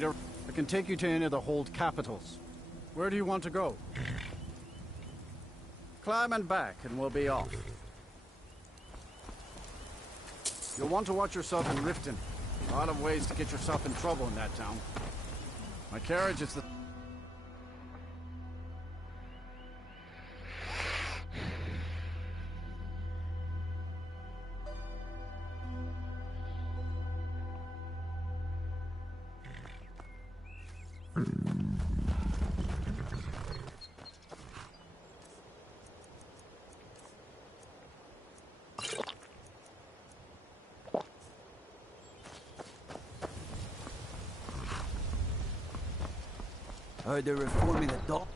Need a... I can take you to any of the hold capitals. Where do you want to go? Climb and back, and we'll be off. You'll want to watch yourself in Riften. A lot of ways to get yourself in trouble in that town. My carriage is the... Heard they're reforming the dock.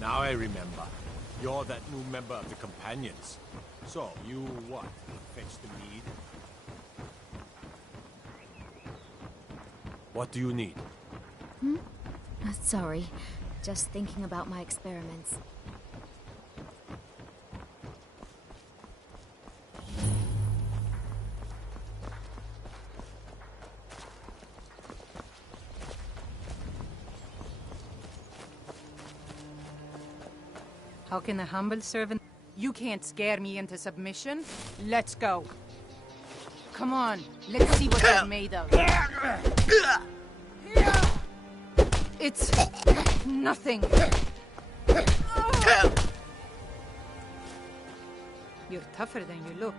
Now I remember. You're that new member of the Companions. So, you what? Fetch the mead? What do you need? Sorry. Just thinking about my experiments. How can a humble servant... You can't scare me into submission? Let's go. Come on, let's see what they're made of. It's... nothing. You're tougher than you look.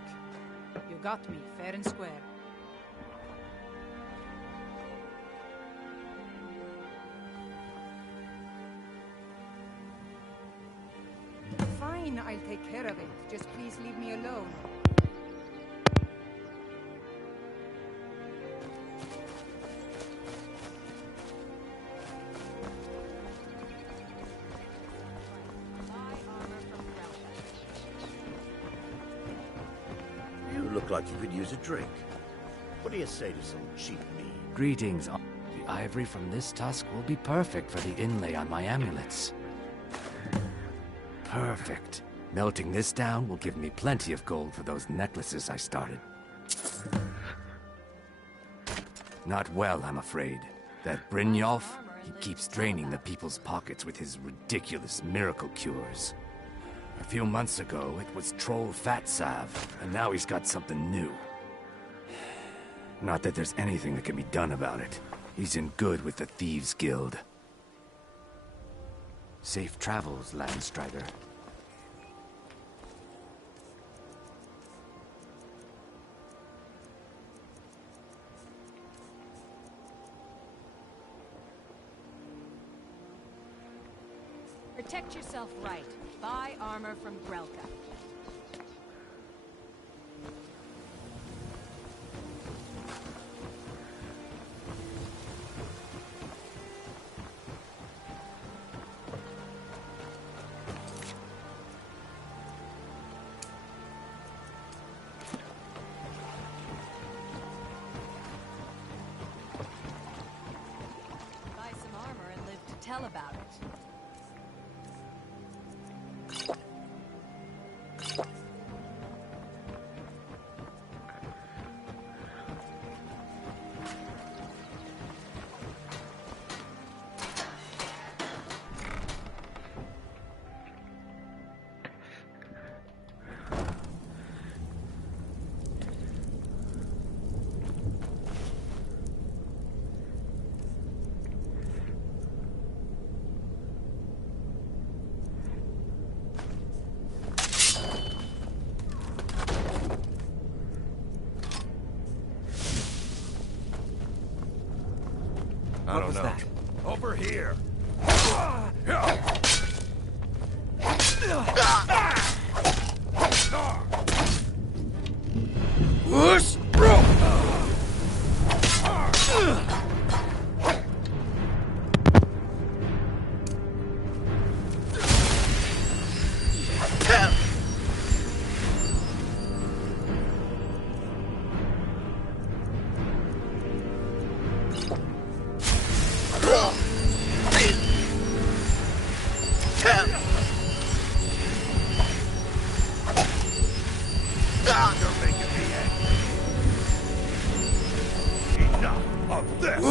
You got me, fair and square. Fine, I'll take care of it. Just please leave me alone. You look like you could use a drink. What do you say to some cheap mead? Greetings. The ivory from this tusk will be perfect for the inlay on my amulets. Perfect. Melting this down will give me plenty of gold for those necklaces I started. Not well, I'm afraid. That Brynjolf, he keeps draining the people's pockets with his ridiculous miracle cures. A few months ago, it was Troll Fat Salve, and now he's got something new. Not that there's anything that can be done about it. He's in good with the Thieves' Guild. Safe travels, Landstrider. Protect yourself right. Buy armor from Grelka. Buy some armor and live to tell about it. I don't know. That? Over here. Whoosh! Bro! You're making me angry. Enough of this!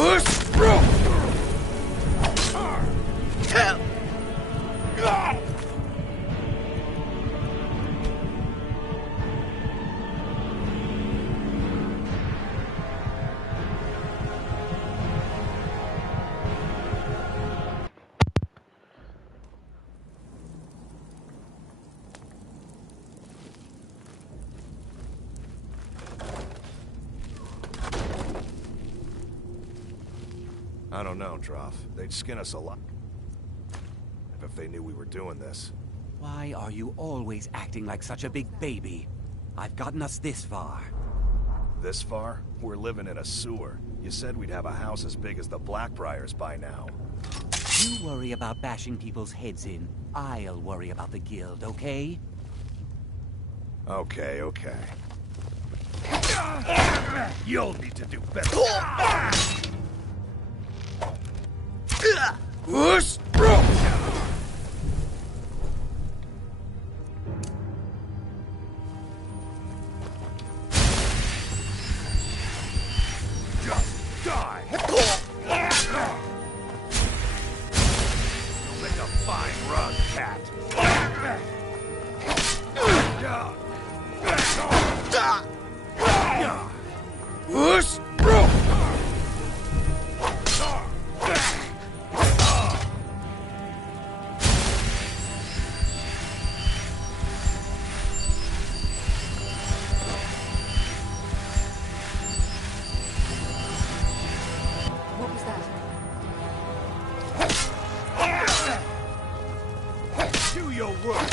I don't know, Droff. They'd skin us alive if they knew we were doing this. Why are you always acting like such a big baby? I've gotten us this far. This far? We're living in a sewer. You said we'd have a house as big as the Blackbriars by now. You worry about bashing people's heads in. I'll worry about the guild, okay? Okay, okay. You'll need to do better. Just die! You'll make a fine run, cat. What was that? Do your work!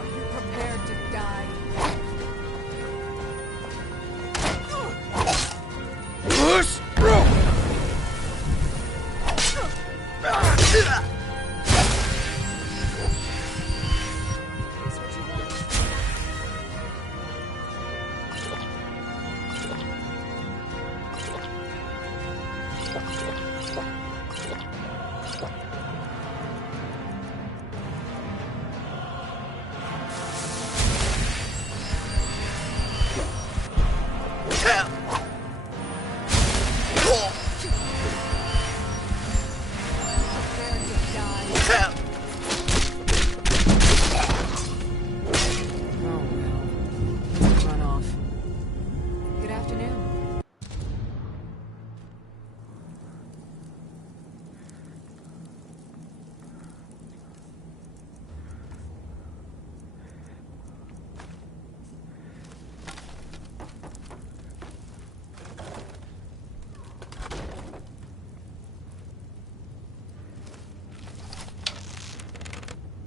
Are you prepared to die? Is what you want? Prepared to die? Oh well. Run off. Good afternoon.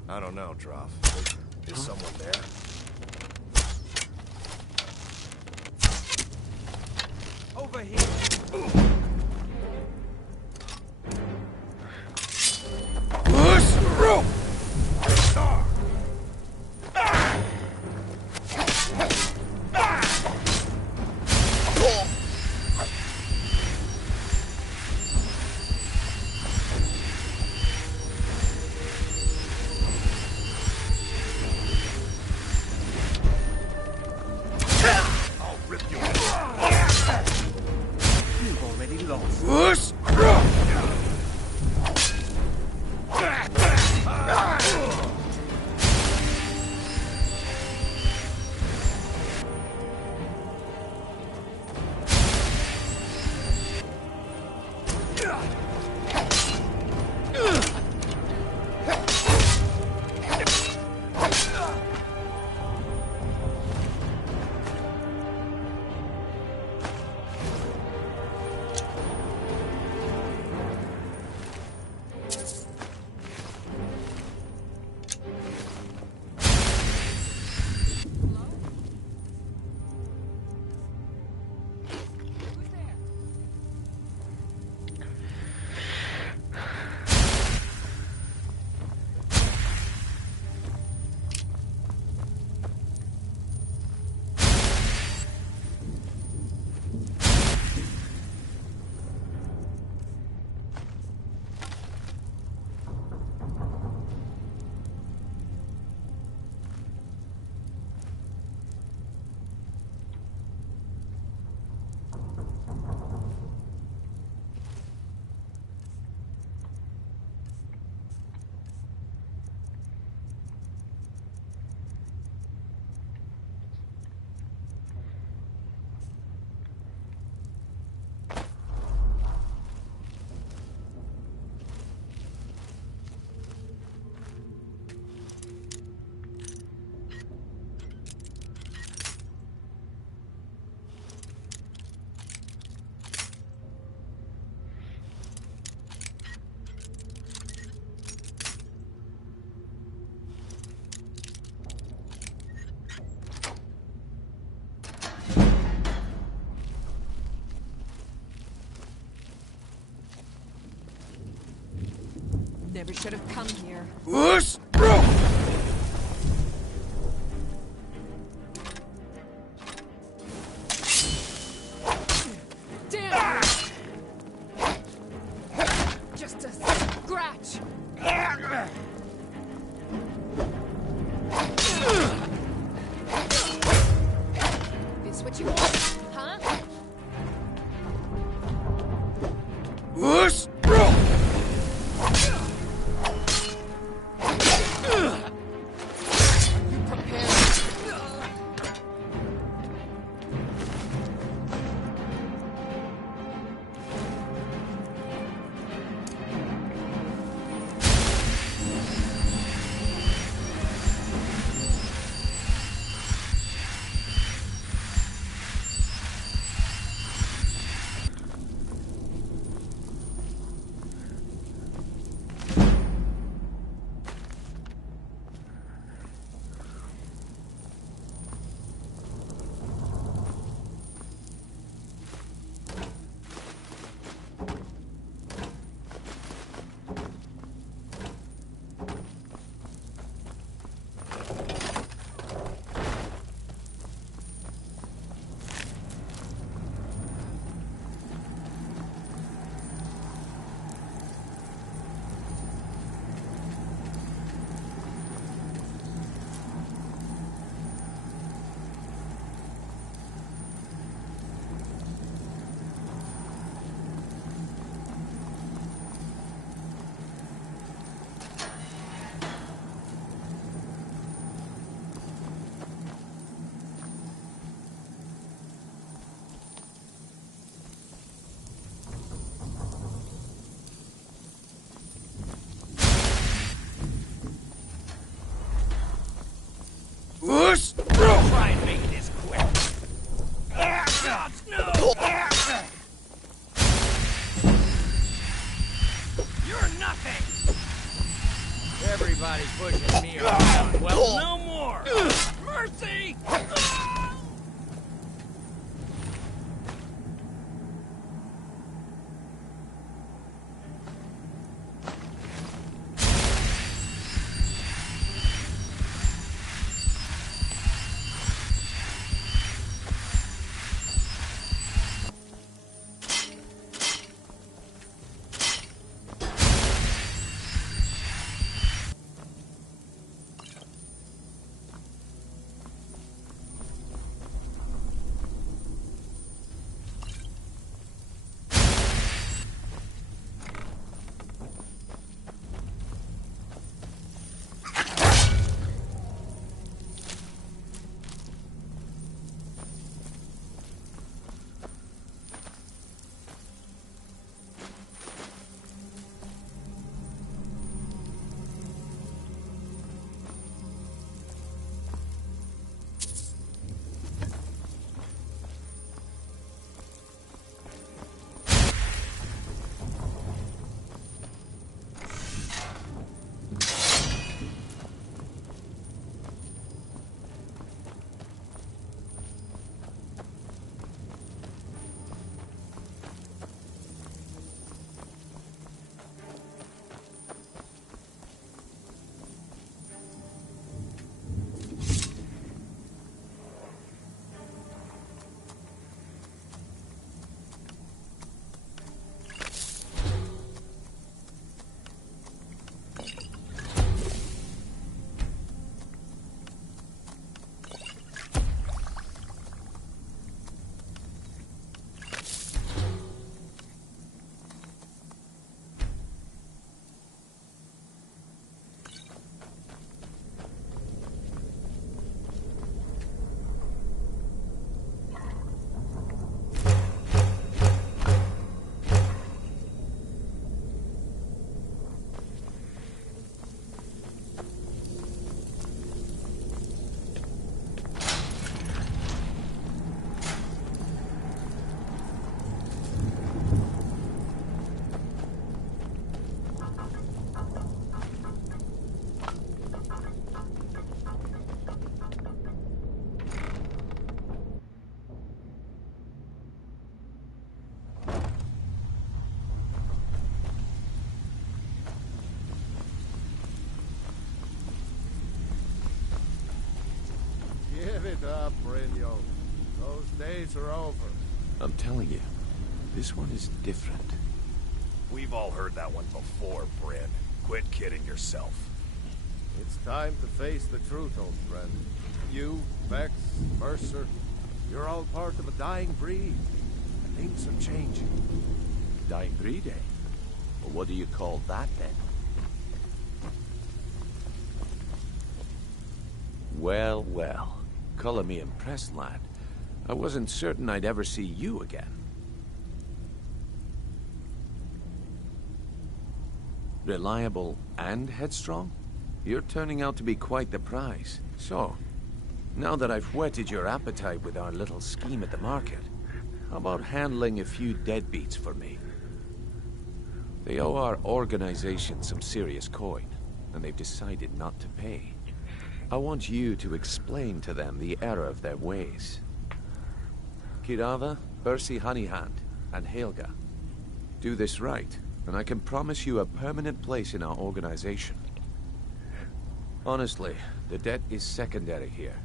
I don't know, Droff. Is someone there? Over here! I'll rip you. You've already lost. never should have come here. Damn! Just a scratch! This what you want, huh? You prepared. Try and make this quick. No! You're nothing! Everybody pushing me around. Well, no more! Mercy! up, Brynjo. Those days are over. I'm telling you, this one is different. We've all heard that one before, Bryn. Quit kidding yourself. It's time to face the truth, old friend. You, Vex, Mercer, you're all part of a dying breed. Things are changing. Dying breed, eh? Well, what do you call that, then? Well, well. Color me impressed, lad. I wasn't certain I'd ever see you again. Reliable and headstrong? You're turning out to be quite the prize. So, now that I've whetted your appetite with our little scheme at the market, how about handling a few deadbeats for me? They owe our organization some serious coin, and they've decided not to pay. I want you to explain to them the error of their ways. Kirava, Bersi Honeyhand, and Helga. Do this right, and I can promise you a permanent place in our organization. Honestly, the debt is secondary here.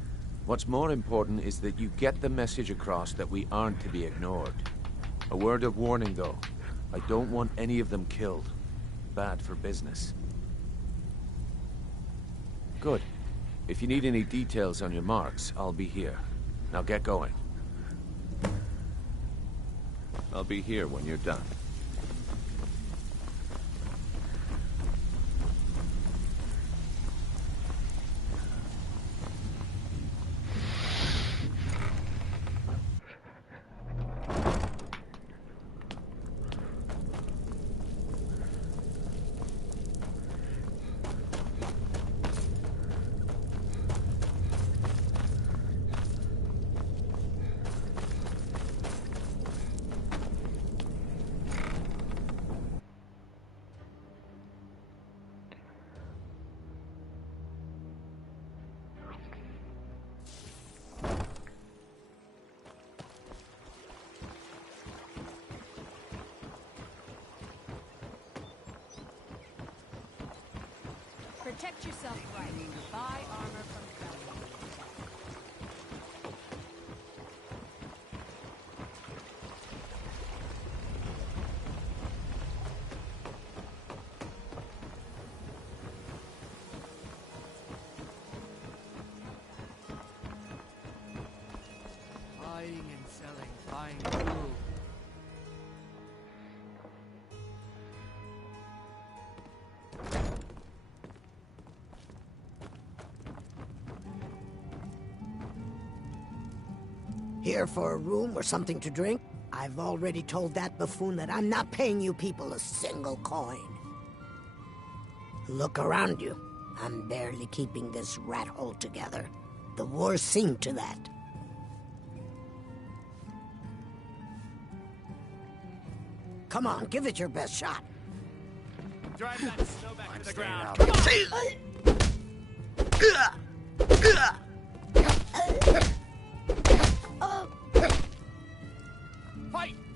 What's more important is that you get the message across that we aren't to be ignored. A word of warning, though. I don't want any of them killed. Bad for business. Good. If you need any details on your marks, I'll be here. Now get going. I'll be here when you're done. Protect yourself right. Buy armor from Buying and selling fine food. Here for a room or something to drink? I've already told that buffoon that I'm not paying you people a single coin. Look around you. I'm barely keeping this rat hole together. The war's seen to that. Come on, give it your best shot. Drive that snow back to the ground. Fight!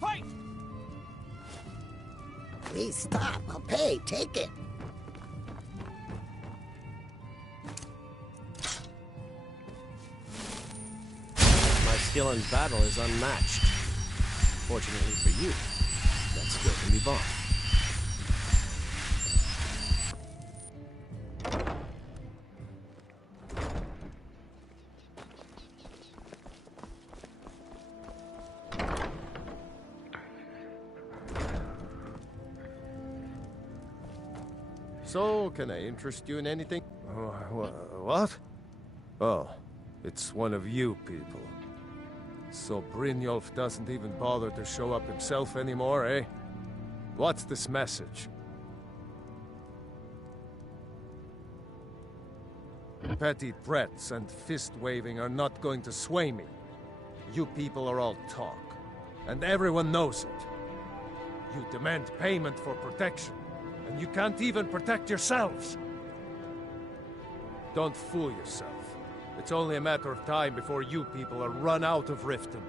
Fight! Please stop. I'll pay. Take it. My skill in battle is unmatched. Fortunately for you, that skill can be bought. So, can I interest you in anything? What? Oh, it's one of you people. So Brynjolf doesn't even bother to show up himself anymore, eh? What's this message? Petty threats and fist-waving are not going to sway me. You people are all talk, and everyone knows it. You demand payment for protection, and you can't even protect yourselves. Don't fool yourself. It's only a matter of time before you people are run out of Riften.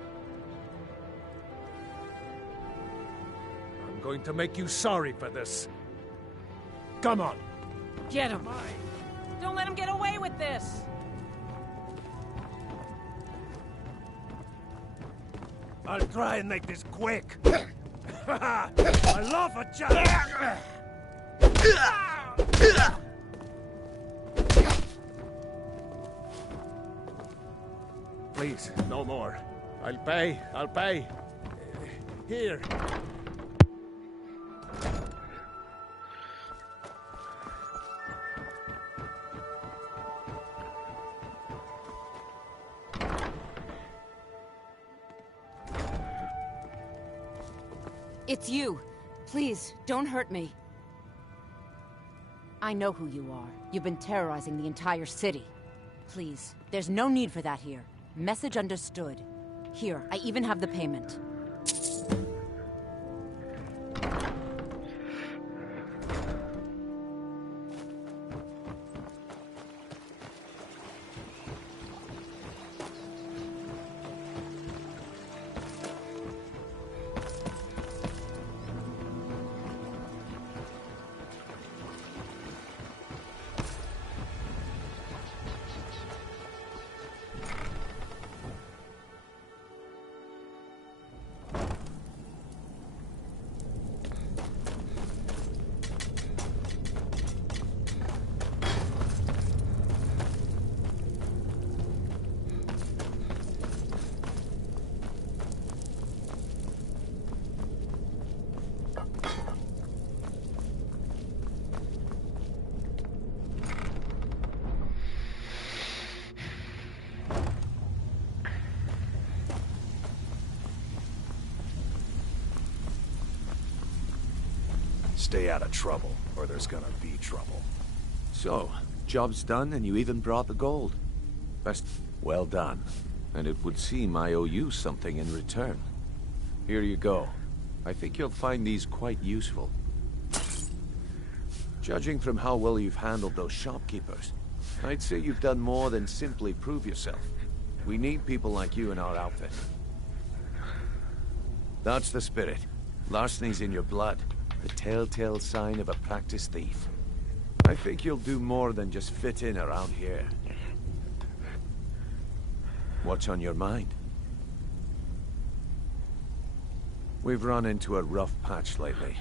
I'm going to make you sorry for this. Come on! Get him! Don't let him get away with this! I'll try and make this quick. I love a challenge. Please, no more. I'll pay. I'll pay. Here. It's you. Please, don't hurt me. I know who you are. You've been terrorizing the entire city. Please, there's no need for that here. Message understood. Here, I even have the payment. Stay out of trouble, or there's gonna be trouble. So, job's done and you even brought the gold. Best well done. And it would seem I owe you something in return. Here you go. I think you'll find these quite useful. Judging from how well you've handled those shopkeepers, I'd say you've done more than simply prove yourself. We need people like you in our outfit. That's the spirit. Larceny's in your blood. The telltale sign of a practiced thief. I think you'll do more than just fit in around here. What's on your mind? We've run into a rough patch lately,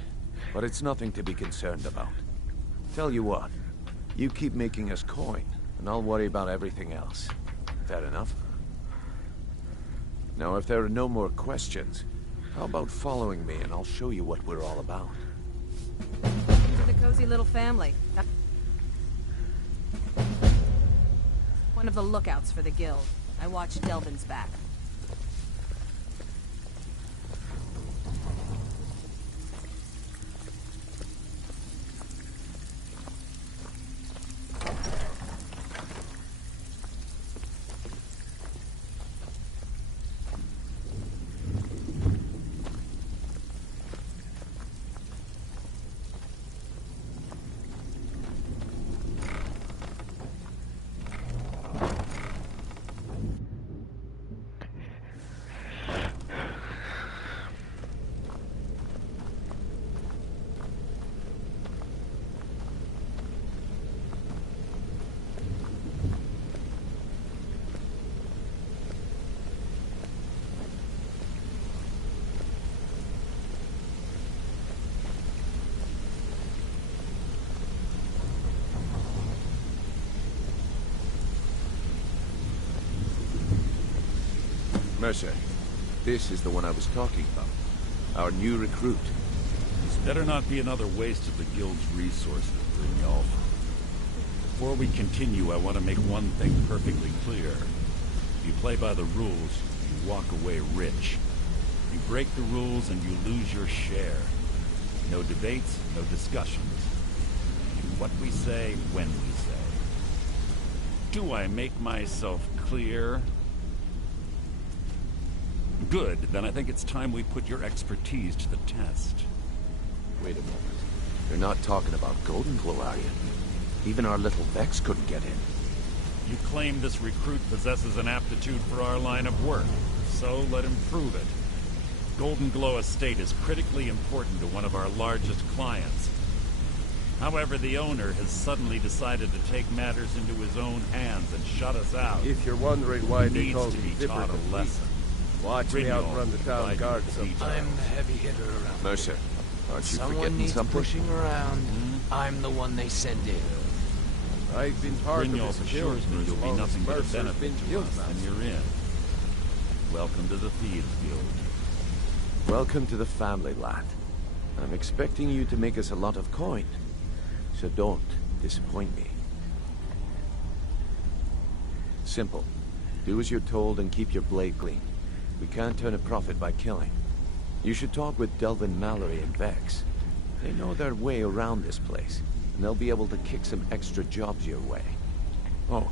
but it's nothing to be concerned about. Tell you what, you keep making us coin, and I'll worry about everything else. Fair enough? Now, if there are no more questions, how about following me and I'll show you what we're all about? To the cozy little family. One of the lookouts for the guild. I watched Delvin's back. Mercer, this is the one I was talking about. Our new recruit. This better not be another waste of the guild's resources, Brynjolf. Before we continue, I want to make one thing perfectly clear. If you play by the rules, you walk away rich. You break the rules and you lose your share. No debates, no discussions. Do what we say, when we say. Do I make myself clear? Good, then I think it's time we put your expertise to the test. Wait a moment. You're not talking about Golden Glow, are you? Even our little Vex couldn't get in. You claim this recruit possesses an aptitude for our line of work, so let him prove it. Golden Glow Estate is critically important to one of our largest clients. However, the owner has suddenly decided to take matters into his own hands and shut us out. If you're wondering why he they needs call to me be taught a lesson. Watch me outrun the town guard sometime. I'm the heavy hitter around. Mercer, aren't you Someone forgetting needs something? pushing around. I'm the one they send in. I've been part of Brynjolf this assures guild me for you'll as be long as nothing but a Mercer's benefit been to guild us, and master. you're in. Welcome to the Thieves Guild. Welcome to the family, lad. I'm expecting you to make us a lot of coin, so don't disappoint me. Simple. Do as you're told and keep your blade clean. We can't turn a profit by killing. You should talk with Delvin Mallory and Vex. They know their way around this place, and they'll be able to kick some extra jobs your way. Oh,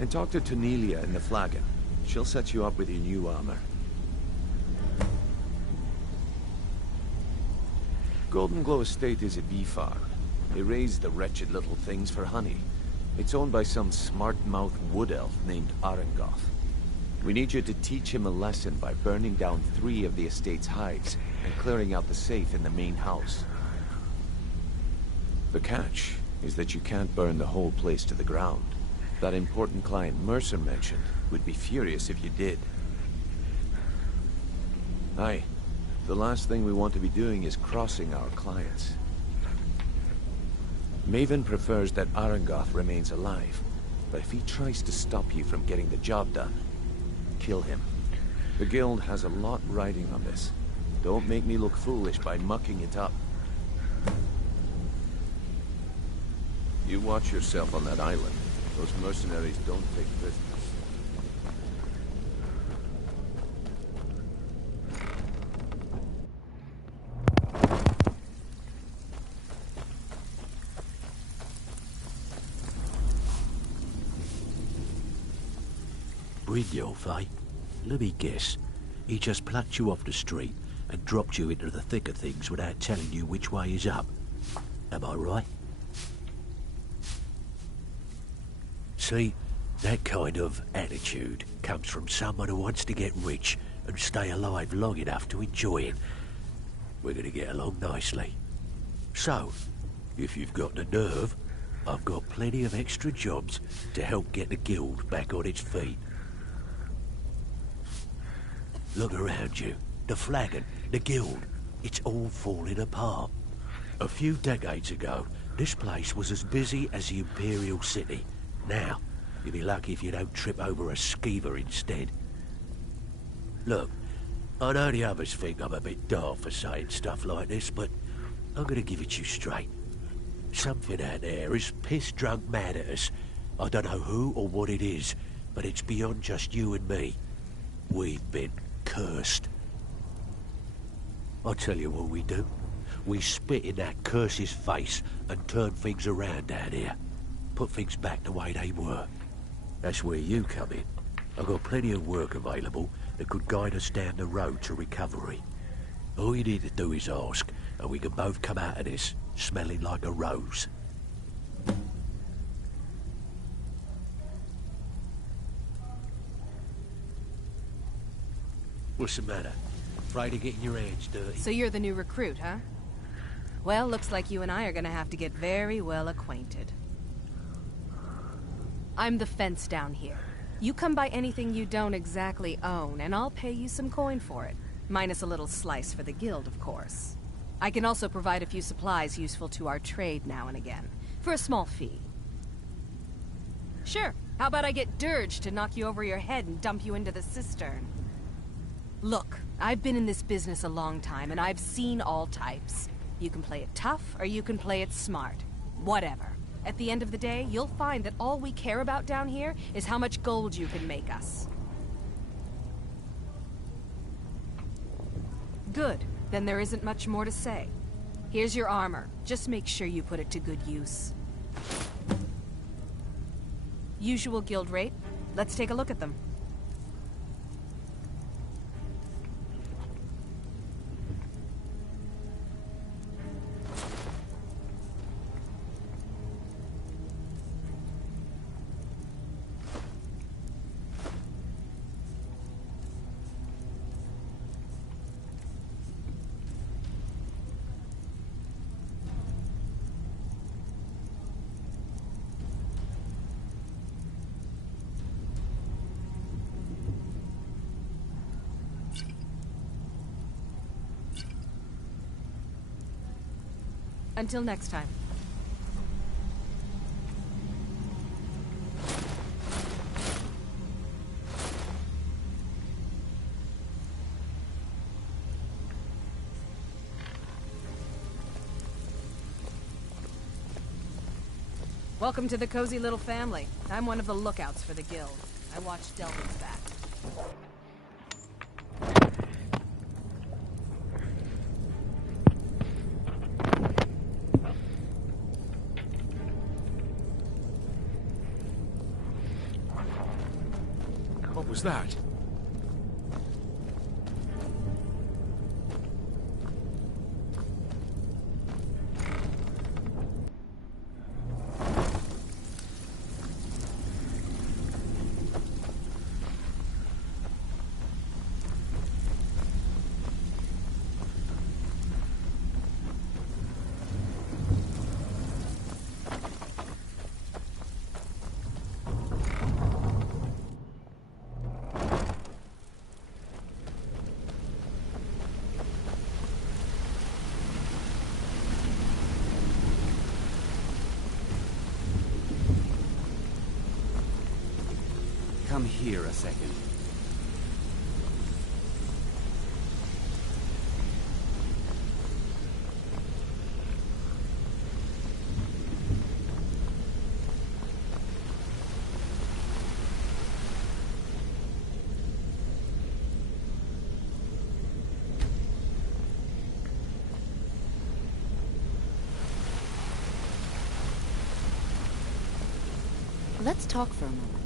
and talk to Tanelia in the Flagon. She'll set you up with your new armor. Golden Glow Estate is a bee farm. They raise the wretched little things for honey. It's owned by some smart-mouthed wood elf named Arengoth. We need you to teach him a lesson by burning down 3 of the estate's hives and clearing out the safe in the main house. The catch is that you can't burn the whole place to the ground. That important client Mercer mentioned would be furious if you did. Aye. The last thing we want to be doing is crossing our clients. Maven prefers that Arengoth remains alive, but if he tries to stop you from getting the job done, kill him. The guild has a lot riding on this. Don't make me look foolish by mucking it up. You watch yourself on that island. Those mercenaries don't take prisoners. Brynjolf, eh? Let me guess. He just plucked you off the street and dropped you into the thick of things without telling you which way is up. Am I right? See, that kind of attitude comes from someone who wants to get rich and stay alive long enough to enjoy it. We're gonna get along nicely. So, if you've got the nerve, I've got plenty of extra jobs to help get the guild back on its feet. Look around you. The Flagon, the guild, it's all falling apart. A few decades ago, this place was as busy as the Imperial City. Now, you'll be lucky if you don't trip over a skeever instead. Look, I know the others think I'm a bit daft for saying stuff like this, but I'm gonna give it you straight. Something out there is piss-drunk mad at us. I don't know who or what it is, but it's beyond just you and me. We've been cursed. I'll tell you what we do. We spit in that curse's face and turn things around down here. Put things back the way they were. That's where you come in. I've got plenty of work available that could guide us down the road to recovery. All you need to do is ask, and we can both come out of this smelling like a rose. What's the matter? Afraid of getting your hands dirty? So you're the new recruit, huh? Well, looks like you and I are gonna have to get very well acquainted. I'm the fence down here. You come by anything you don't exactly own, and I'll pay you some coin for it. Minus a little slice for the guild, of course. I can also provide a few supplies useful to our trade now and again, for a small fee. Sure, how about I get Dirge to knock you over your head and dump you into the cistern? Look, I've been in this business a long time, and I've seen all types. You can play it tough, or you can play it smart. Whatever. At the end of the day, you'll find that all we care about down here is how much gold you can make us. Good. Then there isn't much more to say. Here's your armor. Just make sure you put it to good use. Usual guild rate. Let's take a look at them. Until next time. Welcome to the cozy little family. I'm one of the lookouts for the guild. I watch Delvin's back. What was that? Come here a second. Let's talk for a moment.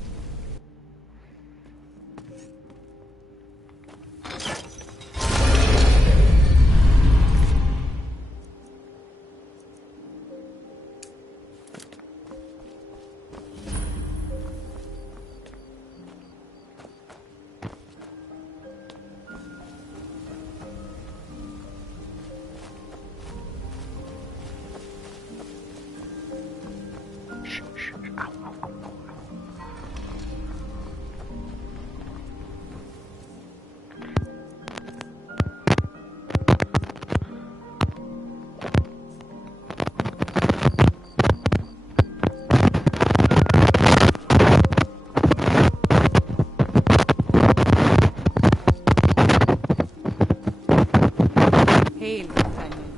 Hail, companion.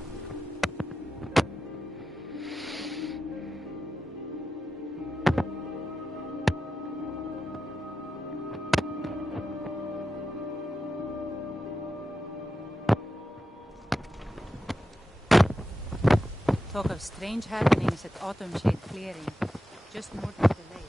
Talk of strange happenings at Autumnshade Clearing. Just north of the lake.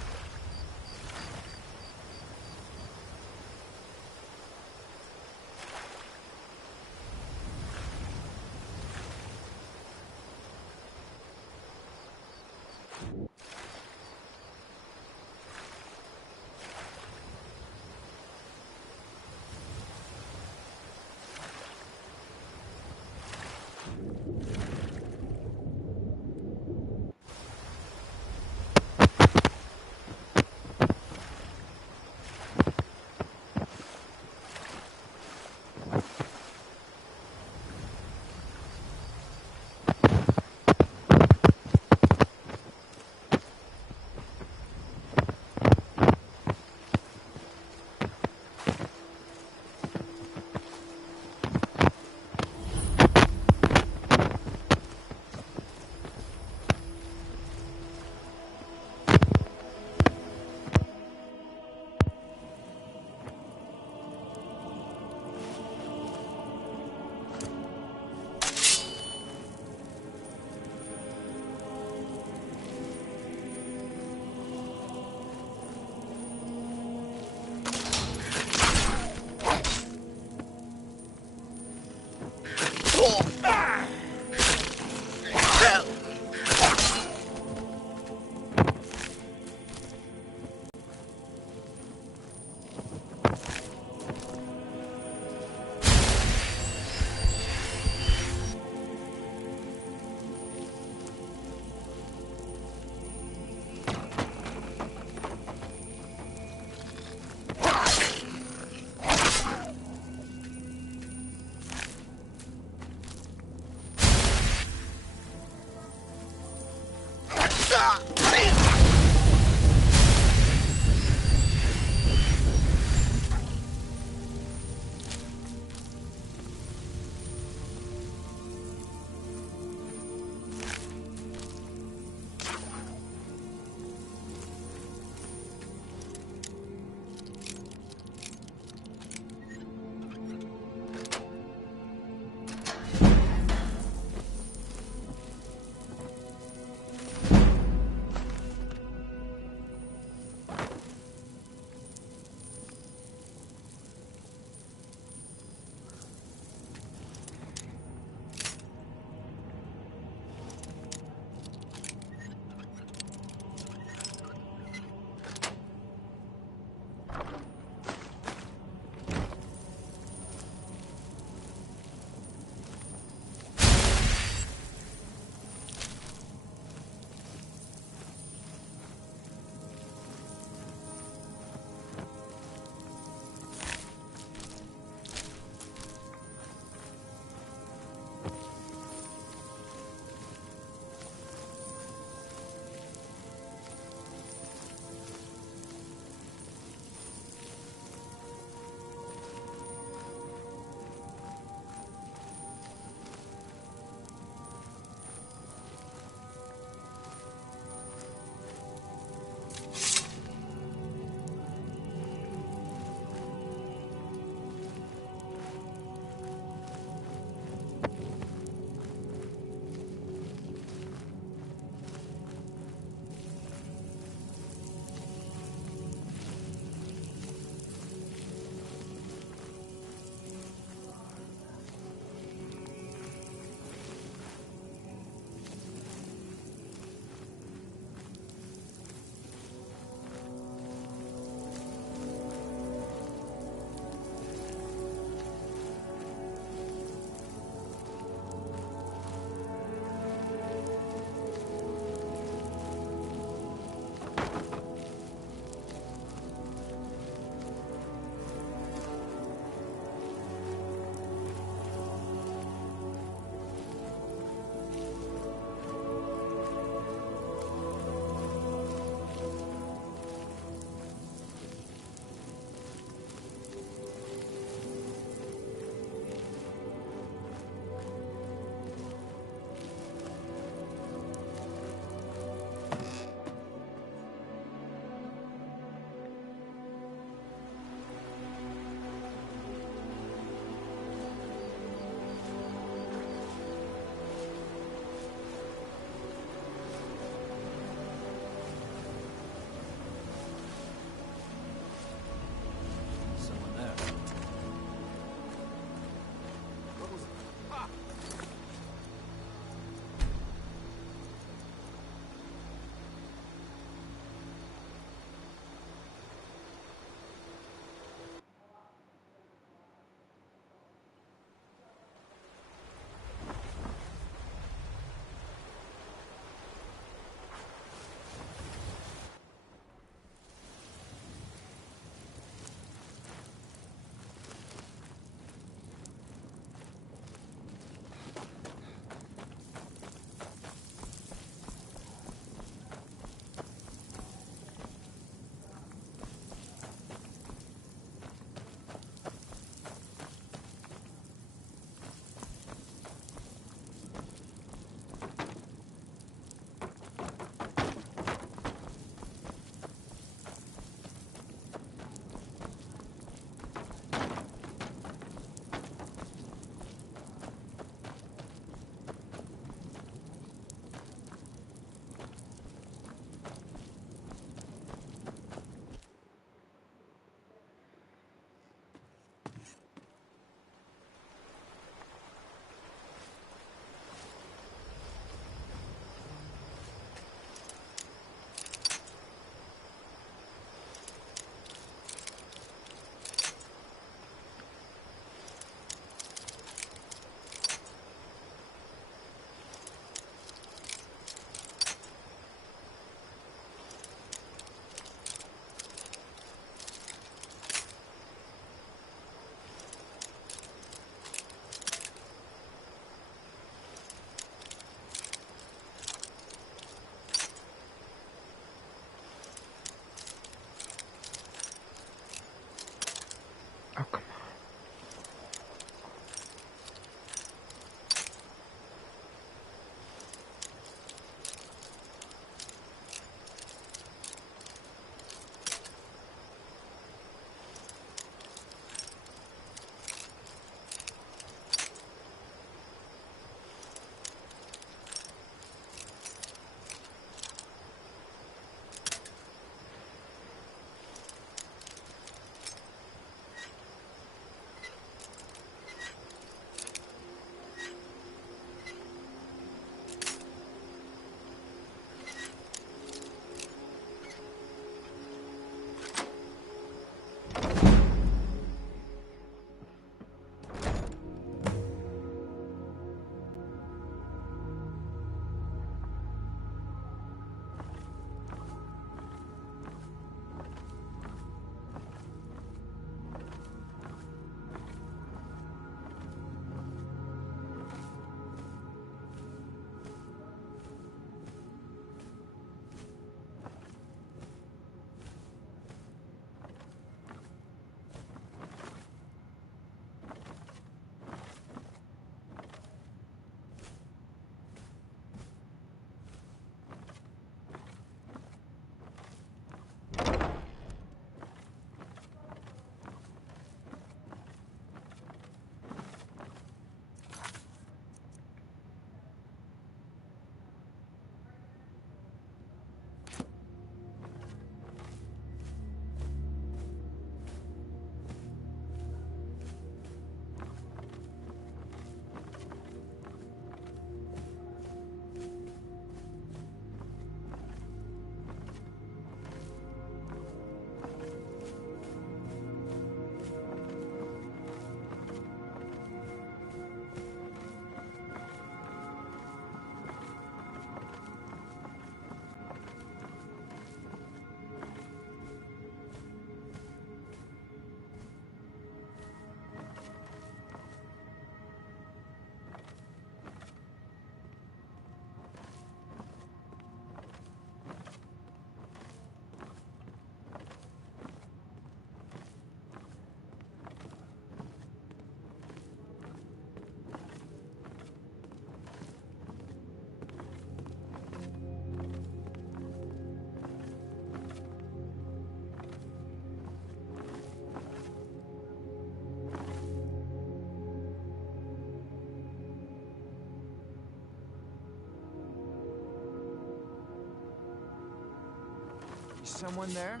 someone there?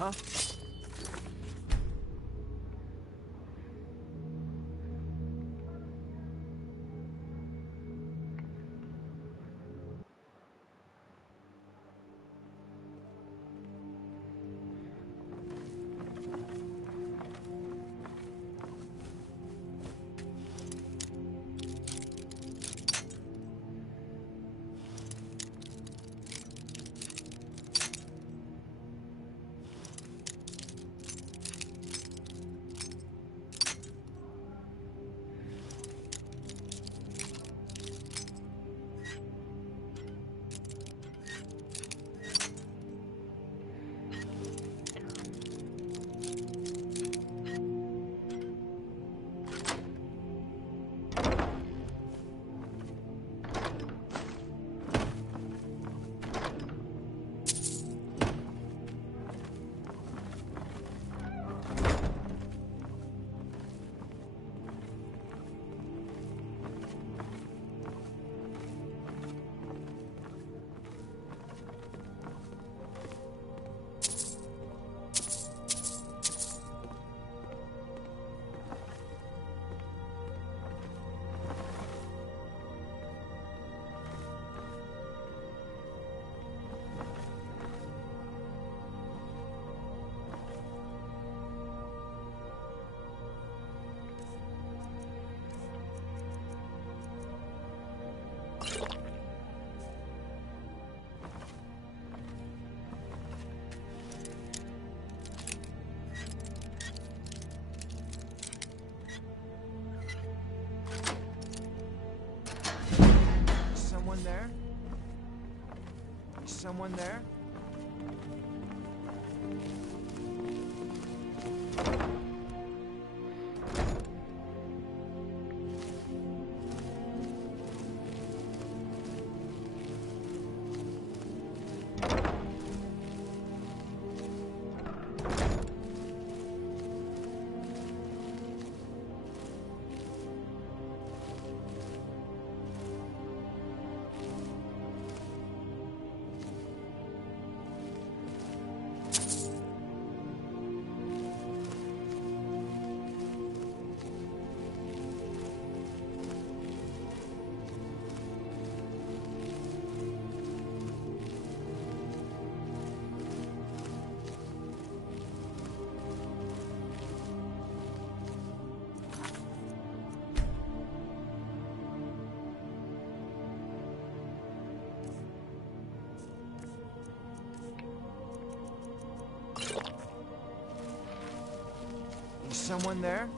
Huh? someone there? Is someone there?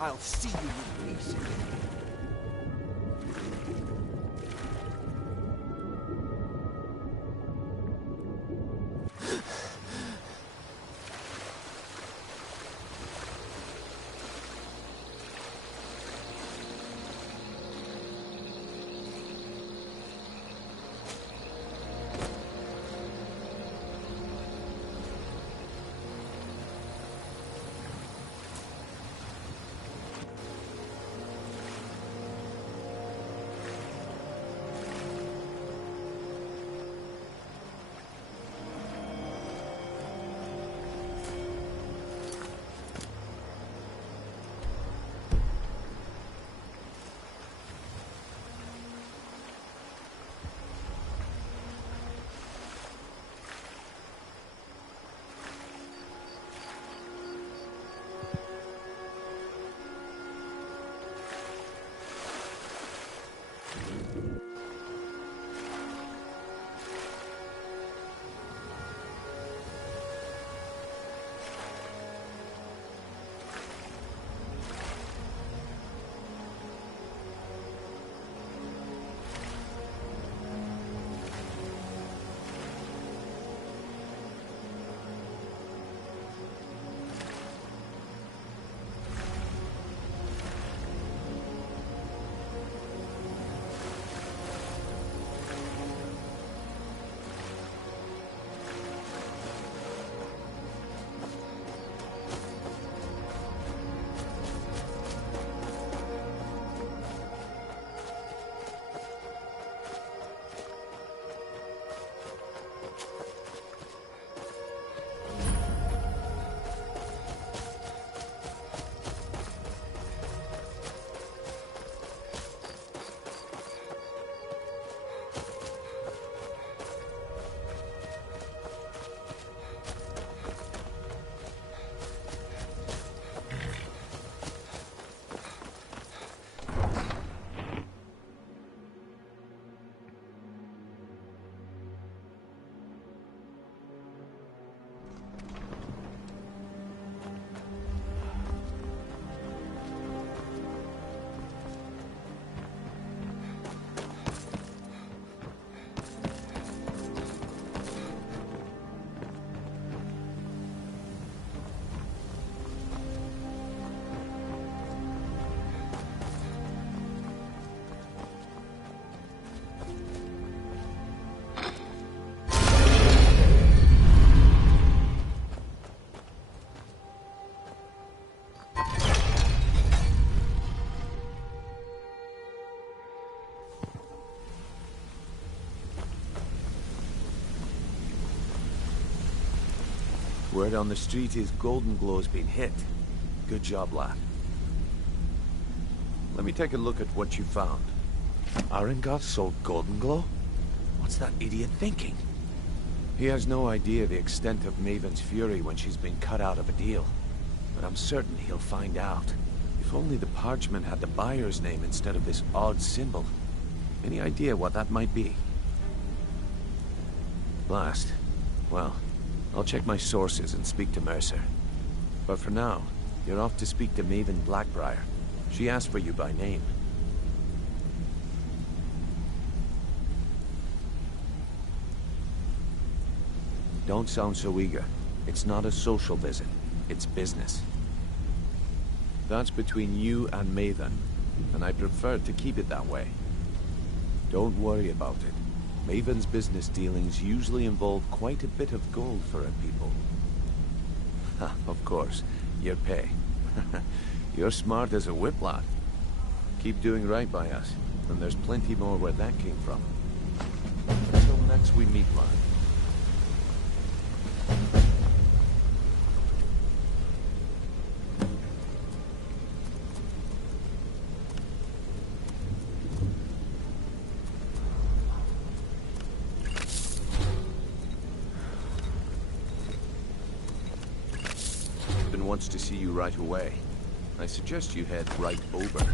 I'll see you in pieces. Word on the street is Golden Glow's been hit. Good job, lad. Let me take a look at what you found. Arengar sold Golden Glow? What's that idiot thinking? He has no idea the extent of Maven's fury when she's been cut out of a deal. But I'm certain he'll find out. If only the parchment had the buyer's name instead of this odd symbol. Any idea what that might be? Blast. Well, I'll check my sources and speak to Mercer. But for now, you're off to speak to Maven Blackbriar. She asked for you by name. Don't sound so eager. It's not a social visit. It's business. That's between you and Maven, and I prefer to keep it that way. Don't worry about it. Maven's business dealings usually involve quite a bit of gold for her people. Ha, of course, your pay. You're smart as a whip, lad. Keep doing right by us, and there's plenty more where that came from. Until next we meet, lad. Wants to see you right away. I suggest you head right over.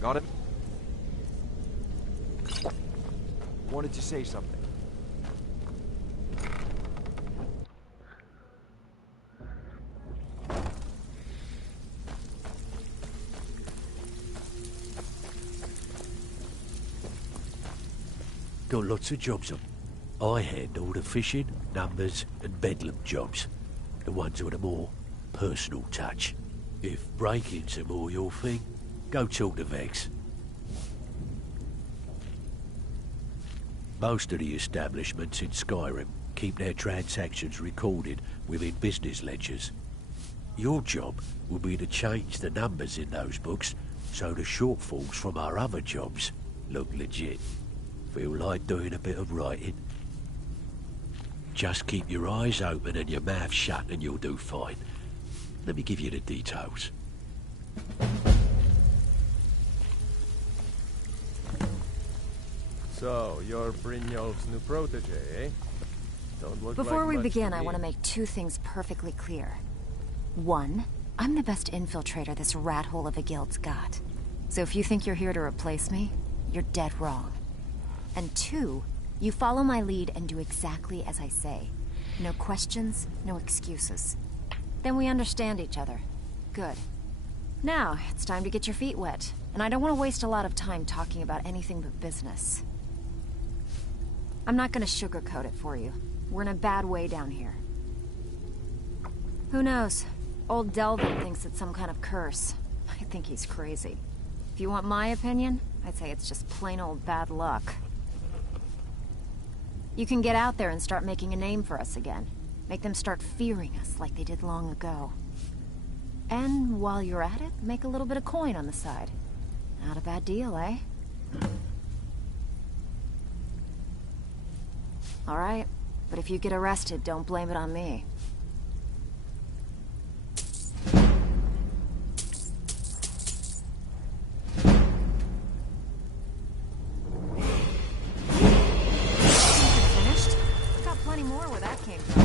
Got him? Wanted to say something. Got lots of jobs on. I handle the fishing, numbers, and bedlam jobs. The ones with a more personal touch. If break-ins are more your thing, go talk to Vex. Most of the establishments in Skyrim keep their transactions recorded within business ledgers. Your job will be to change the numbers in those books so the shortfalls from our other jobs look legit. Feel like doing a bit of writing? Just keep your eyes open and your mouth shut and you'll do fine. Let me give you the details. So, you're Brynjolf's new protege, eh? Don't look Before like we much begin, to I me. want to make two things perfectly clear. One, I'm the best infiltrator this rat hole of a guild's got. So if you think you're here to replace me, you're dead wrong. And two, you follow my lead and do exactly as I say. No questions, no excuses. Then we understand each other. Good. Now, it's time to get your feet wet. And I don't want to waste a lot of time talking about anything but business. I'm not gonna sugarcoat it for you. We're in a bad way down here. Who knows? Old Delvin thinks it's some kind of curse. I think he's crazy. If you want my opinion, I'd say it's just plain old bad luck. You can get out there and start making a name for us again. Make them start fearing us like they did long ago. And while you're at it, make a little bit of coin on the side. Not a bad deal, eh? All right, but if you get arrested, don't blame it on me. Finished? I've got plenty more where that came from.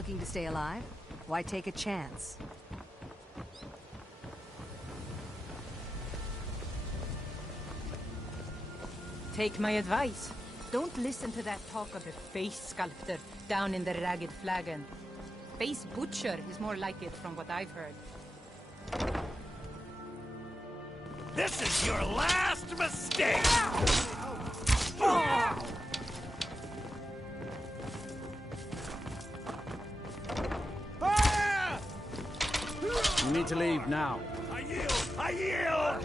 Looking to stay alive? Why take a chance? Take my advice. Don't listen to that talk of a face sculptor down in the Ragged Flagon. Face butcher is more like it from what I've heard. This is your last mistake! You need to leave now. I yield! I yield!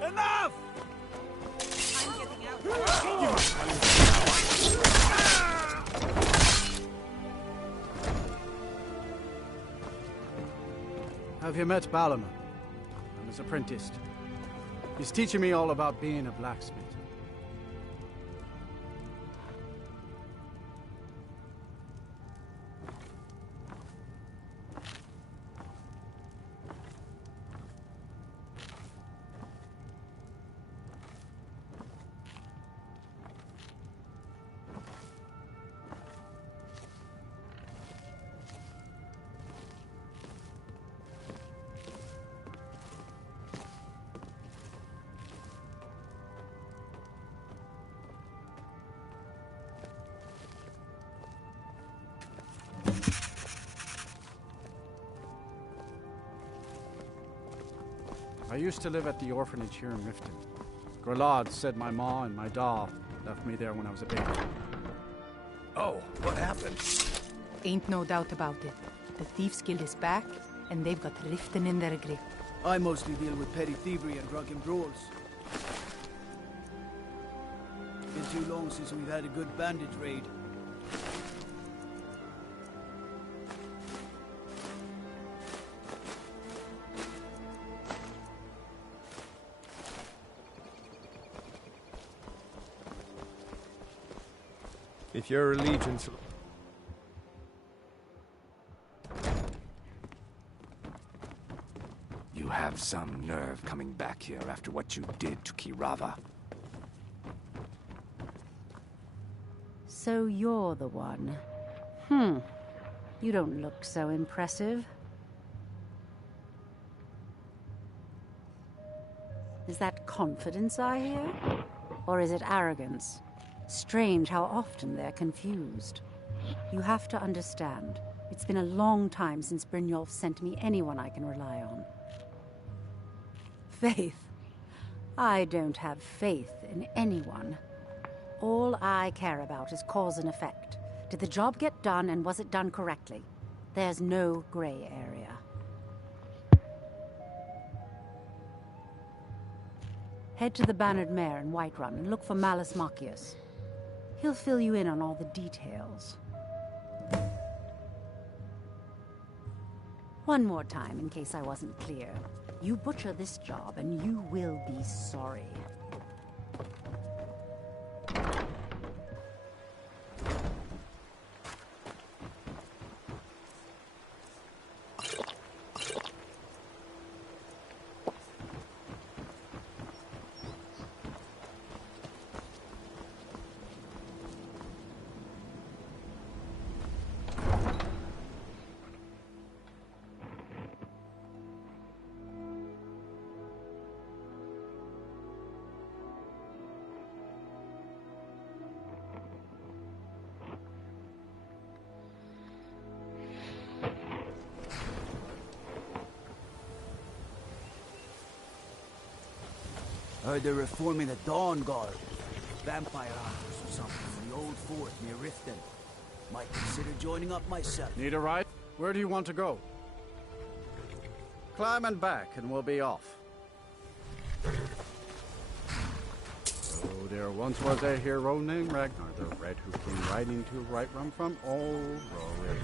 Enough! I'm getting out. Have you met Balaman? I'm his apprentice. He's teaching me all about being a blacksmith. I used to live at the orphanage here in Riften. Grelad said my ma and my da left me there when I was a baby. Oh, what happened? Ain't no doubt about it. The Thieves Guild is back, and they've got Riften in their grip. I mostly deal with petty thievery and drunken brawls. Been too long since we've had a good bandit raid. If your allegiance... You have some nerve coming back here after what you did to Kirava. So you're the one. You don't look so impressive. Is that confidence I hear? Or is it arrogance? Strange how often they're confused. You have to understand, it's been a long time since Brynjolf sent me anyone I can rely on. Faith? I don't have faith in anyone. All I care about is cause and effect. Did the job get done, and was it done correctly? There's no gray area. Head to the Bannered Mare in Whiterun and look for Malus Machius. He'll fill you in on all the details. One more time, in case I wasn't clear. You butcher this job, and you will be sorry. Heard they're reforming the Dawn Guard. Vampire hunters or something from the old fort near Riften. Might consider joining up myself. Need a ride? Where do you want to go? Climb and back, and we'll be off. So there once was a hero named Ragnar the Red who came riding to Whiterun from old Rowan.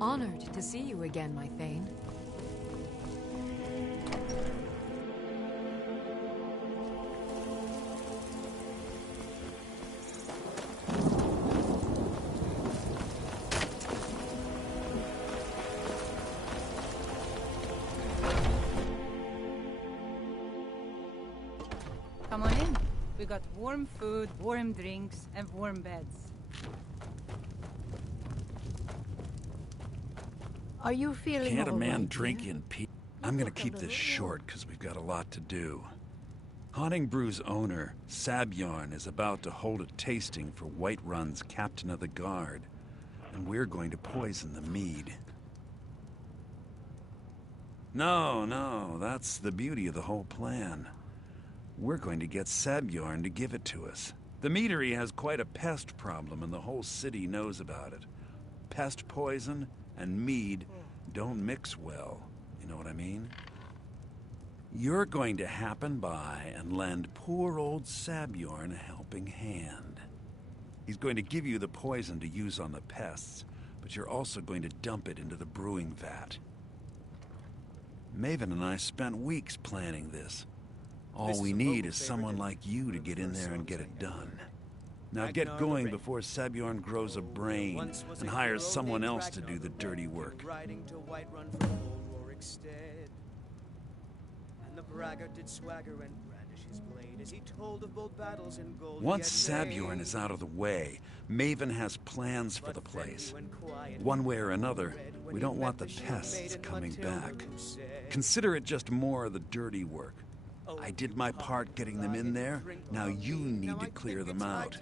Honored to see you again, my Thane. Come on in. We got warm food, warm drinks, and warm beds. Are you feeling Can't a all man right, drink dear? in peace? I'm gonna keep this short, because we've got a lot to do. Haunting Brew's owner, Sabjorn, is about to hold a tasting for Whiterun's Captain of the Guard, and we're going to poison the mead. No, that's the beauty of the whole plan. We're going to get Sabjorn to give it to us. The meadery has quite a pest problem, and the whole city knows about it. Pest poison and mead don't mix well, you know what I mean? You're going to happen by and lend poor old Sabjorn a helping hand. He's going to give you the poison to use on the pests, but you're also going to dump it into the brewing vat. Maven and I spent weeks planning this. All we need is someone like you to get in there and get it done. Now get going before Sabjorn grows a brain and hires someone else to do the dirty work. Riding to Whiterun from old Rorick's stead. And the braggart did swagger and brandish his blade as he told of bold battles in gold. Once Sabjorn is out of the way, Maven has plans for the place. One way or another, we don't want the pests coming back. Consider it just more of the dirty work. I did my part getting them in there. Now you need to clear them out.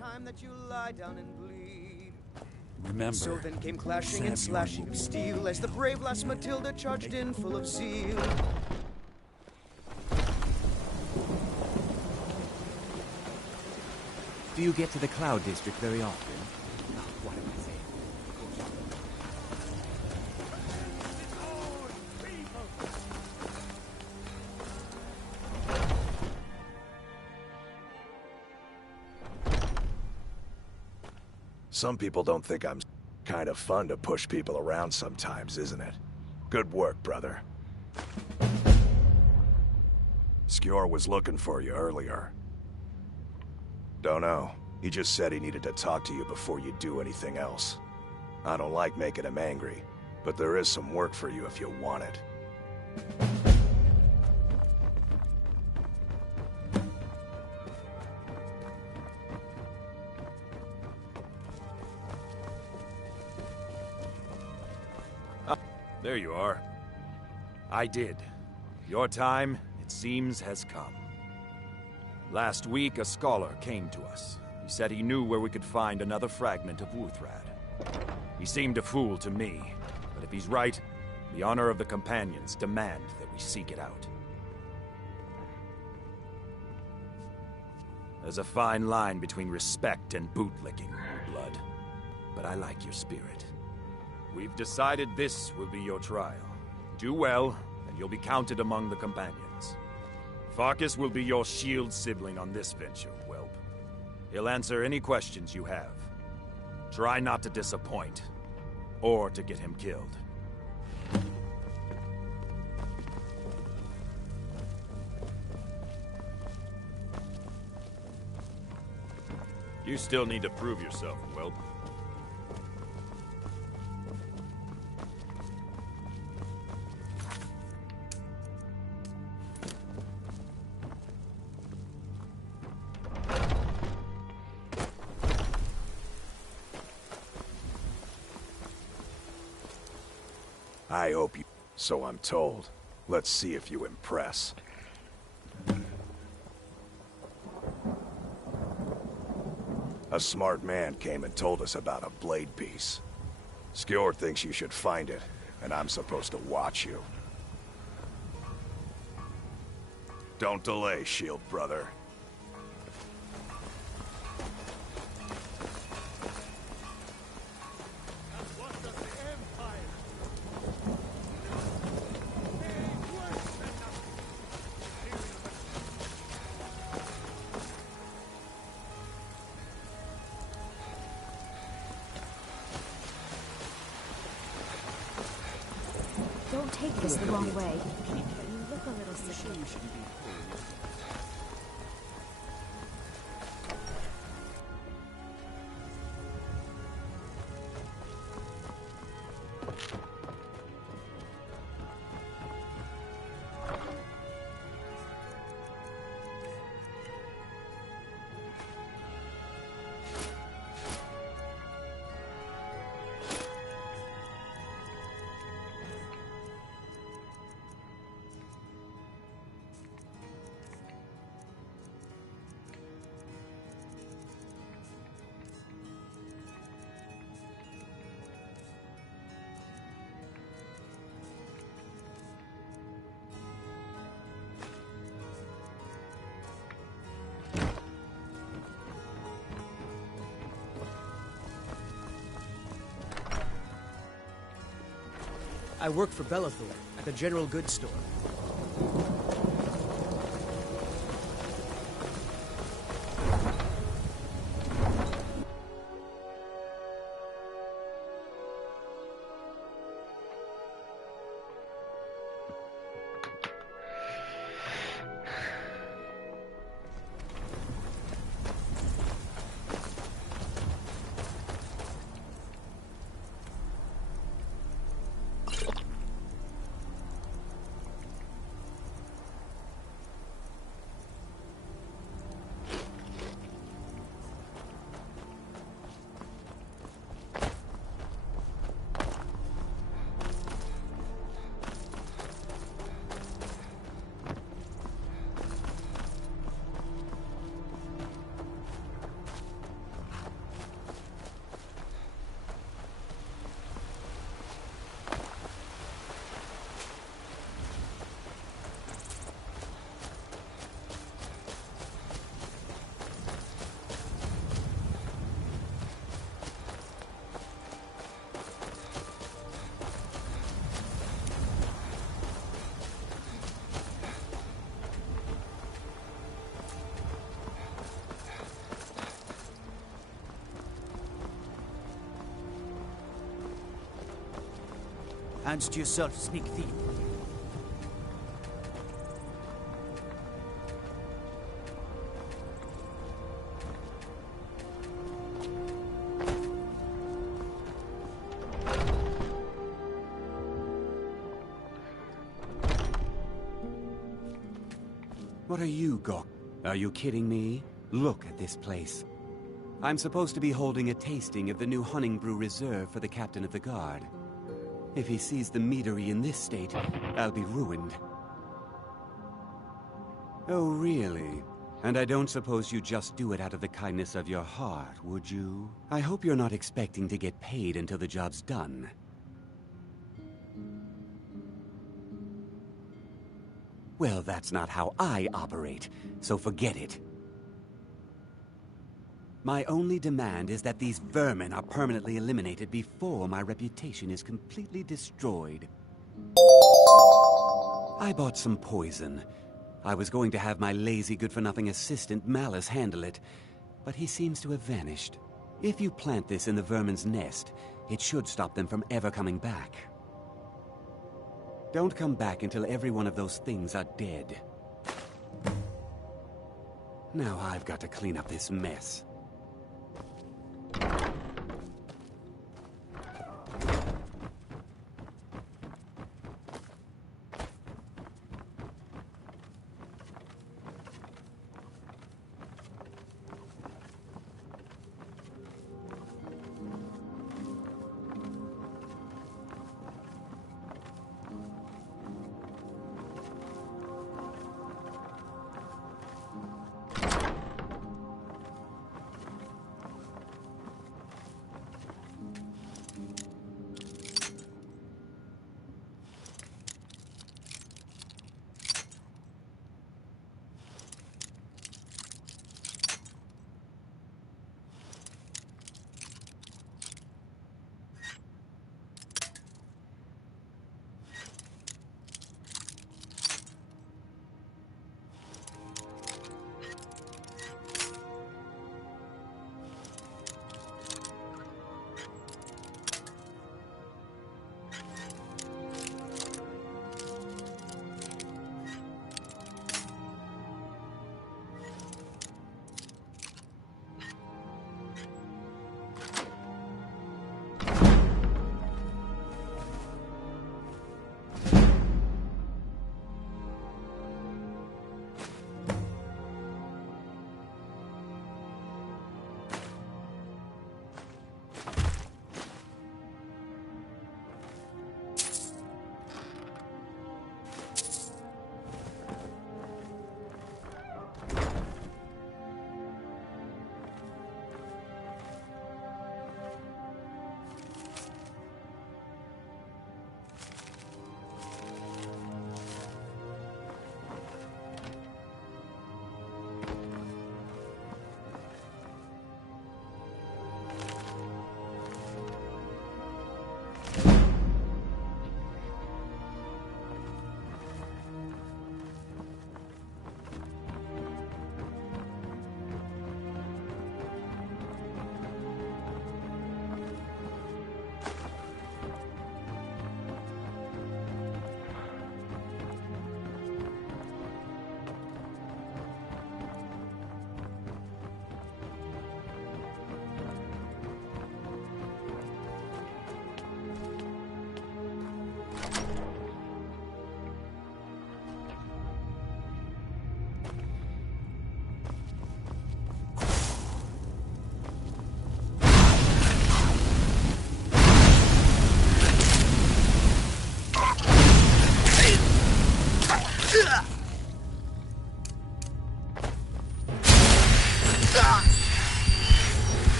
Remember, So then came clashing and slashing of steel as the brave lass Matilda charged in full of zeal. Do you get to the Cloud District very often? Oh, what am I saying? Some people don't think I'm kind of fun to push people around sometimes, isn't it? Good work, brother. Skjor was looking for you earlier. Don't know. He just said he needed to talk to you before you do anything else. I don't like making him angry, but there is some work for you if you want it. There you are. I did. Your time, it seems, has come. Last week, a scholar came to us. He said he knew where we could find another fragment of Wuthrad. He seemed a fool to me, but if he's right, the honor of the Companions demand that we seek it out. There's a fine line between respect and bootlicking, blood. But I like your spirit. We've decided this will be your trial. Do well, and you'll be counted among the Companions. Farkas will be your shield sibling on this venture, whelp. He'll answer any questions you have. Try not to disappoint, or to get him killed. You still need to prove yourself, whelp. I hope you... So I'm told. Let's see if you impress. A smart man came and told us about a blade piece. Skjor thinks you should find it, and I'm supposed to watch you. Don't delay, shield brother. Don't take this the wrong way. You look a little sick. I work for Bellathor at the general goods store. Hands to yourself, sneak thief. What are you, Gok? Are you kidding me? Look at this place. I'm supposed to be holding a tasting of the new Honningbrew Reserve for the Captain of the Guard. If he sees the meadery in this state, I'll be ruined. Oh, really? And I don't suppose you just do it out of the kindness of your heart, would you? I hope you're not expecting to get paid until the job's done. Well, that's not how I operate, so forget it. My only demand is that these vermin are permanently eliminated before my reputation is completely destroyed. I bought some poison. I was going to have my lazy, good-for-nothing assistant Malice handle it, but he seems to have vanished. If you plant this in the vermin's nest, it should stop them from ever coming back. Don't come back until every one of those things are dead. Now I've got to clean up this mess.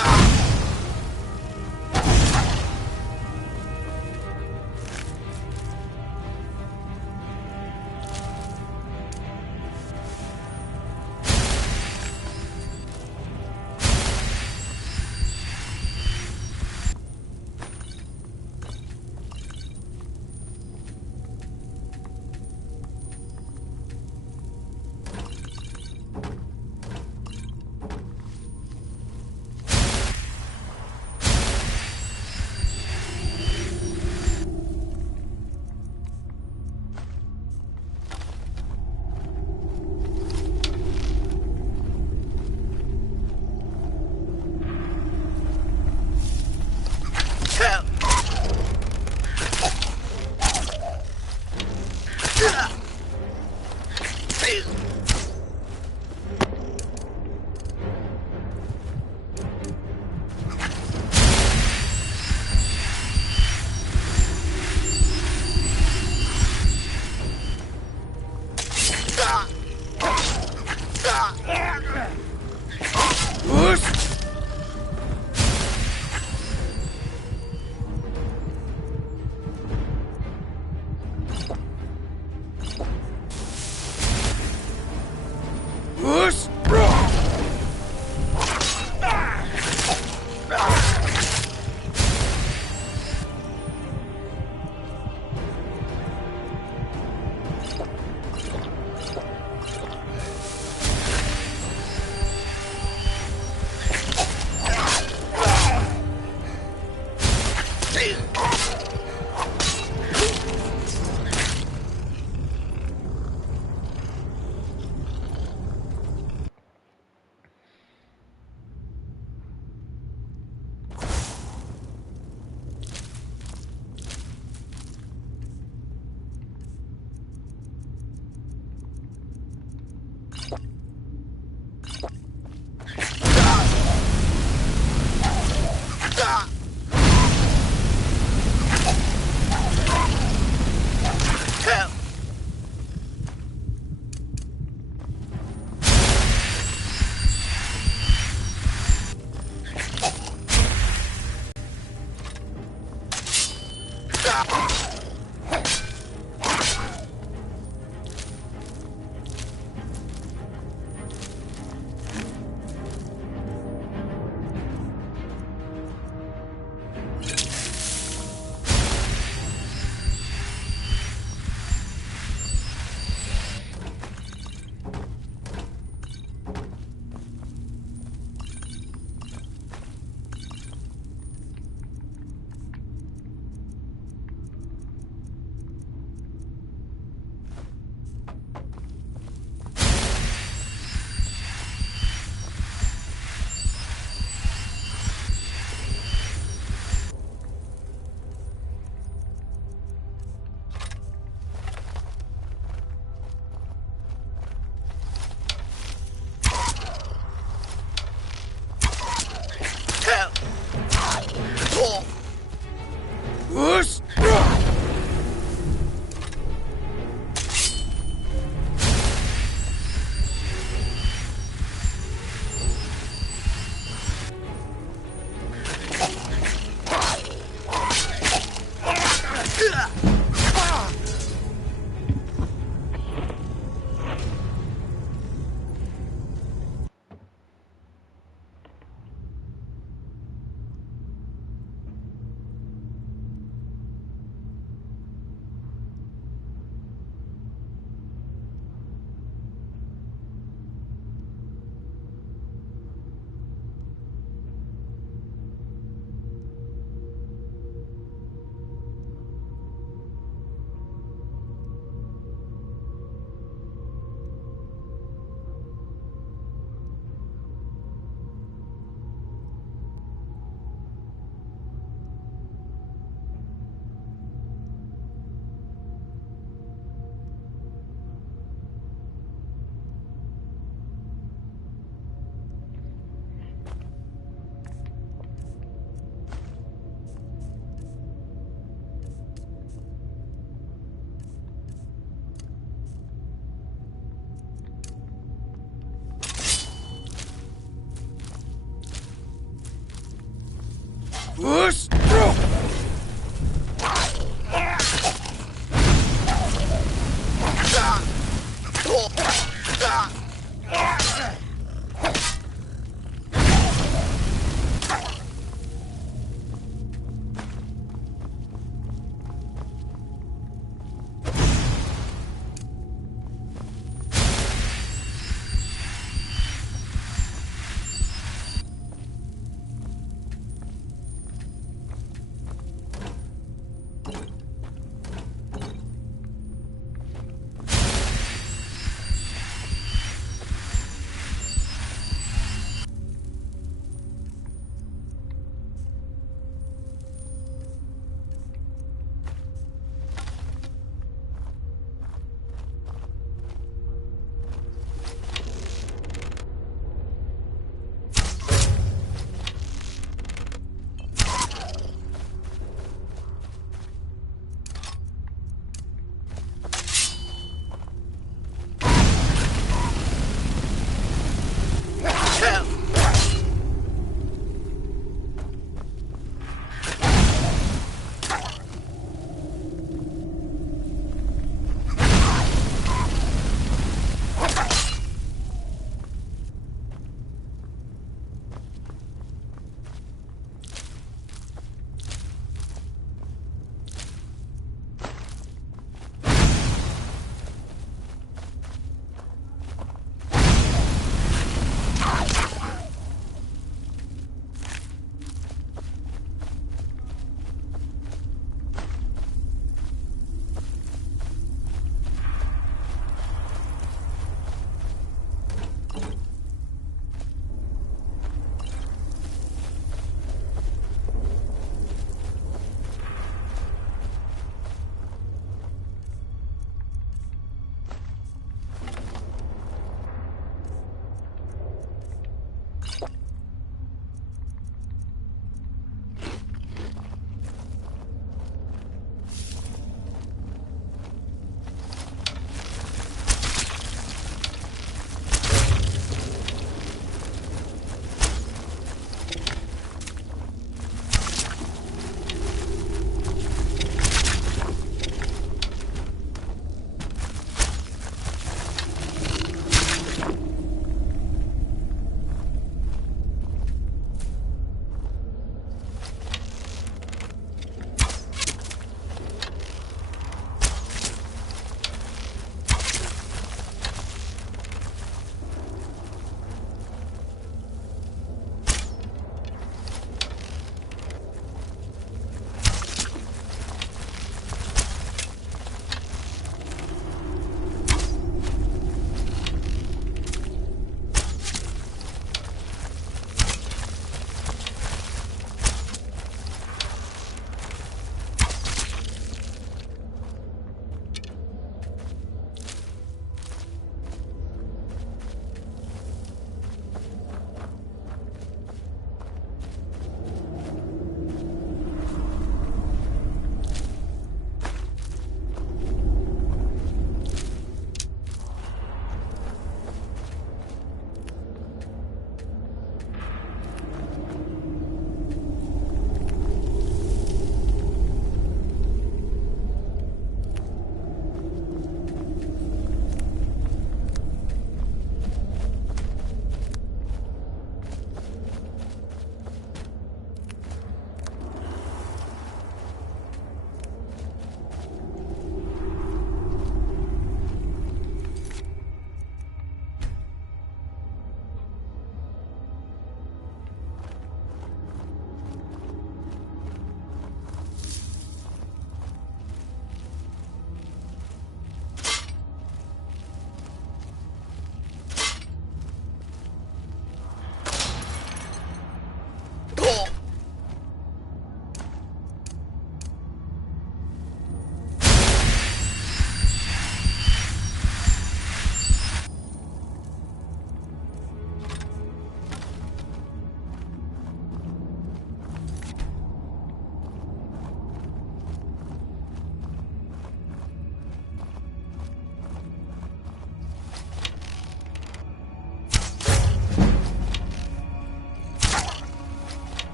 Ah!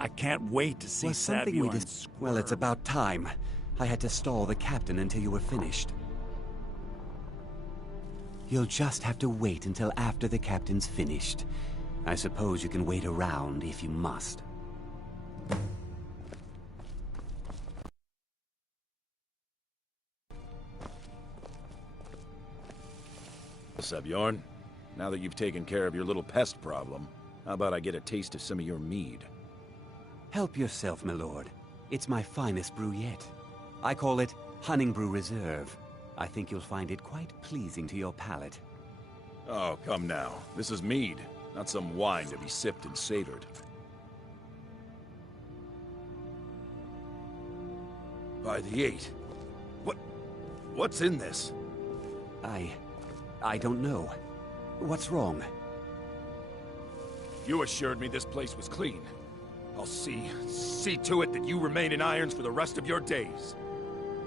I can't wait to see Was something we Sabjorn dis- Well, it's about time. I had to stall the captain until you were finished. You'll just have to wait until after the captain's finished. I suppose you can wait around if you must. Sabjorn, now that you've taken care of your little pest problem, how about I get a taste of some of your mead? Help yourself, my lord. It's my finest brew yet. I call it Hunning Brew Reserve. I think you'll find it quite pleasing to your palate. Oh, come now. This is mead, not some wine to be sipped and savored. By the 8. What's in this? I don't know. What's wrong? You assured me this place was clean. I'll see to it that you remain in irons for the rest of your days.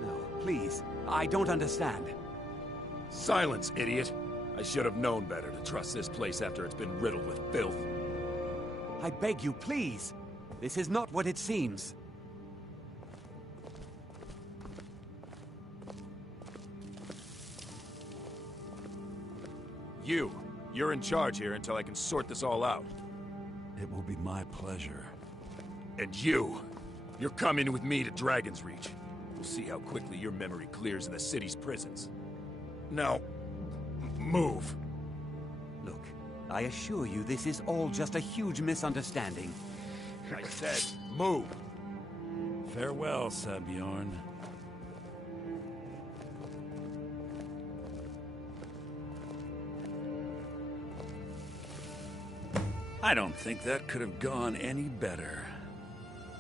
No, please. I don't understand. Silence, idiot. I should have known better to trust this place after it's been riddled with filth. I beg you, please. This is not what it seems. You're in charge here until I can sort this all out. It will be my pleasure. And you're coming with me to Dragon's Reach. We'll see how quickly your memory clears in the city's prisons. Now, move. Look, I assure you this is all just a huge misunderstanding. I said, move. Farewell, Sabjorn. I don't think that could have gone any better.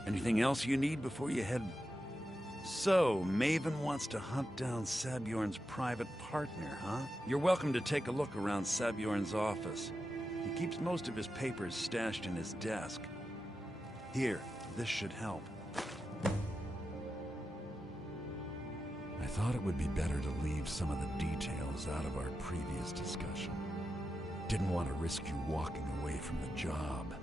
Anything else you need before you head... So, Maven wants to hunt down Sabjorn's private partner, huh? You're welcome to take a look around Sabjorn's office. He keeps most of his papers stashed in his desk. Here, this should help. I thought it would be better to leave some of the details out of our previous discussion. Didn't want to risk you walking away from the job.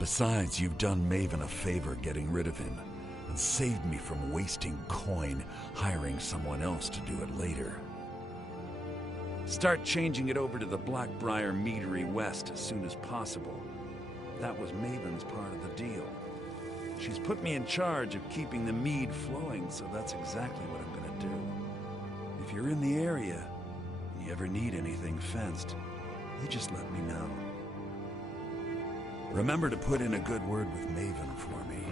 Besides, you've done Maven a favor getting rid of him, and saved me from wasting coin hiring someone else to do it later. Start changing it over to the Blackbriar Meadery West as soon as possible. That was Maven's part of the deal. She's put me in charge of keeping the mead flowing, so that's exactly what I'm gonna do. If you're in the area, and you ever need anything fenced, you just let me know. Remember to put in a good word with Maven for me.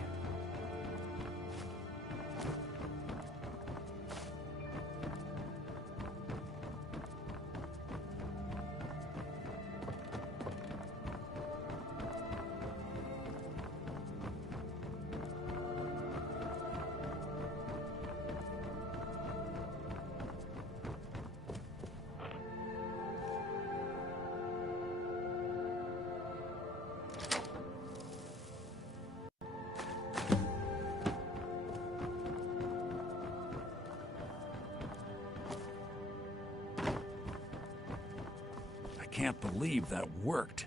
I can't believe that worked.